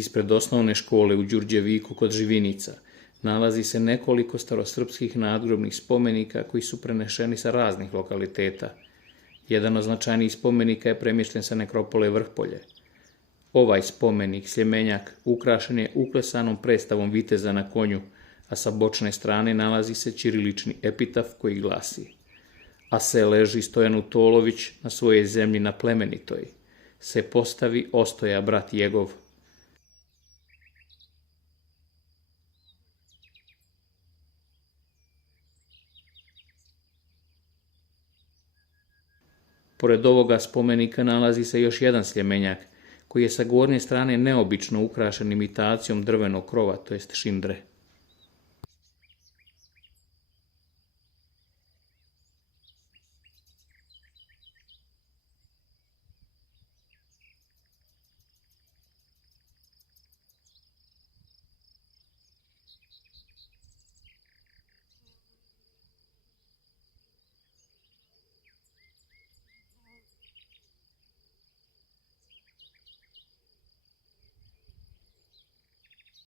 Ispred osnovne škole u Đurđeviku kod Živinica nalazi se nekoliko starosrpskih nadgrobnih spomenika koji su prenešeni sa raznih lokaliteta. Jedan od značajnijih spomenika je premješten sa nekropole Vrhpolje. Ovaj spomenik, Sljemenjak, ukrašen je uklesanom predstavom viteza na konju, a sa bočne strane nalazi se ćirilični epitaf koji glasi: "A se leži Stojanu Tolović na svojej zemlji na plemenitoj, se postavi ostoja brat jegov." Pored ovoga spomenika nalazi se još jedan Sljemenjak, koji je sa gornje strane neobično ukrašen imitacijom drvenog krova, to jest šindre.